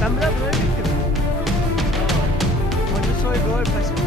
Tam da böyle bitti. Ondan sonra gol pas.